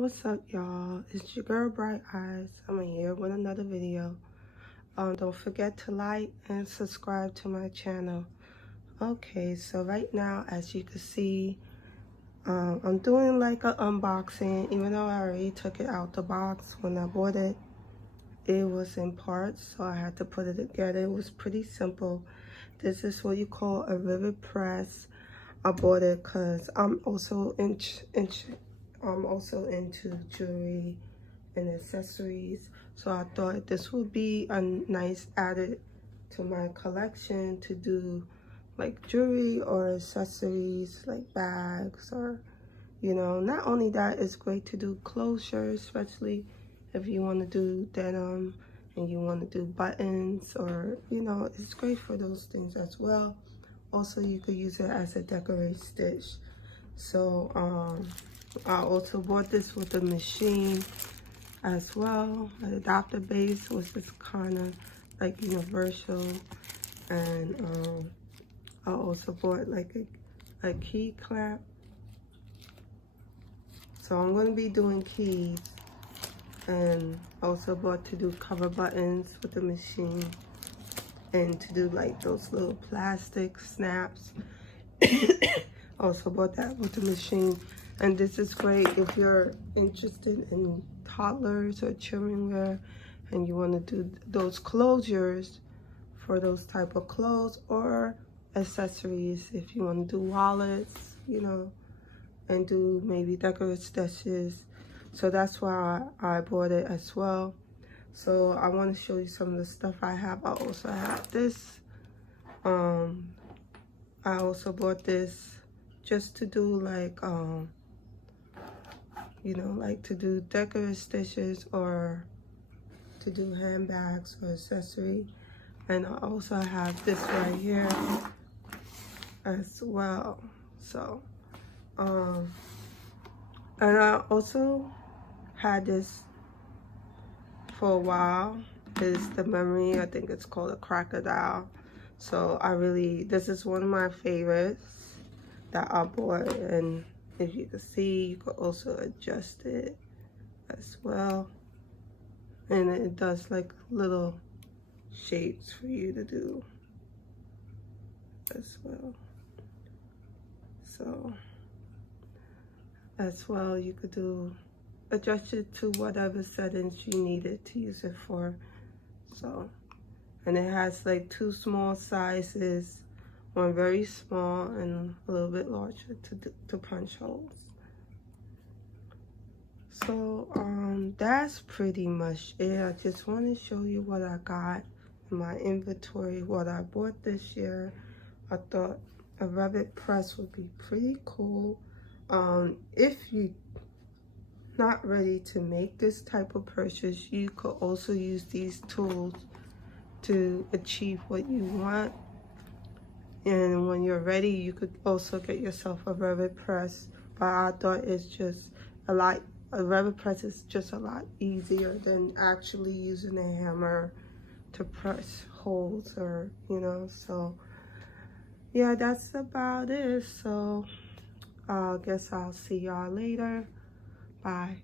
What's up, y'all? It's your girl Bright Eyes. I'm here with another video. Don't forget to like and subscribe to my channel. Okay, so right now, as you can see, I'm doing like an unboxing. Even though I already took it out the box when I bought it, it was in parts, so I had to put it together. It was pretty simple. This is what you call a rivet press. I bought it because I'm also into jewelry and accessories, so I thought this would be a nice added to my collection to do like jewelry or accessories like bags, or not only that, it's great to do closure, especially if you want to do denim and you want to do buttons, or it's great for those things as well. Also, you could use it as a decorated stitch. So I also bought this with a machine as well. An adapter base, which is kind of like universal. And I also bought like a key clamp. So I'm going to be doing keys. And also bought to do cover buttons with the machine. And to do like those little plastic snaps. Also bought that with the machine. And this is great if you're interested in toddlers or children wear and you want to do those closures for those type of clothes, or accessories if you want to do wallets, and do maybe decorative stitches. So that's why I bought it as well. So I want to show you some of the stuff I have. I also have this. I also bought this just to do like like to do decorative stitches or to do handbags or accessory. And I also have this right here as well. So and I also had this for a while. Is the memory, I think it's called a crocodile. So this is one of my favorites that I bought, and if you can see, you can also adjust it as well, and it does like little shapes for you to do as well. So as well, you could adjust it to whatever settings you needed to use it for. So, and it has like two small sizes, one very small and a little bit larger to punch holes. So that's pretty much it. I just want to show you what I got in my inventory, what I bought this year. I thought a rivet press would be pretty cool. If you're not ready to make this type of purchase, you could also use these tools to achieve what you want. And when you're ready, you could also get yourself a rivet press. But I thought a rivet press is just a lot easier than actually using a hammer to press holes, or so yeah, that's about it. So I guess I'll see y'all later. Bye.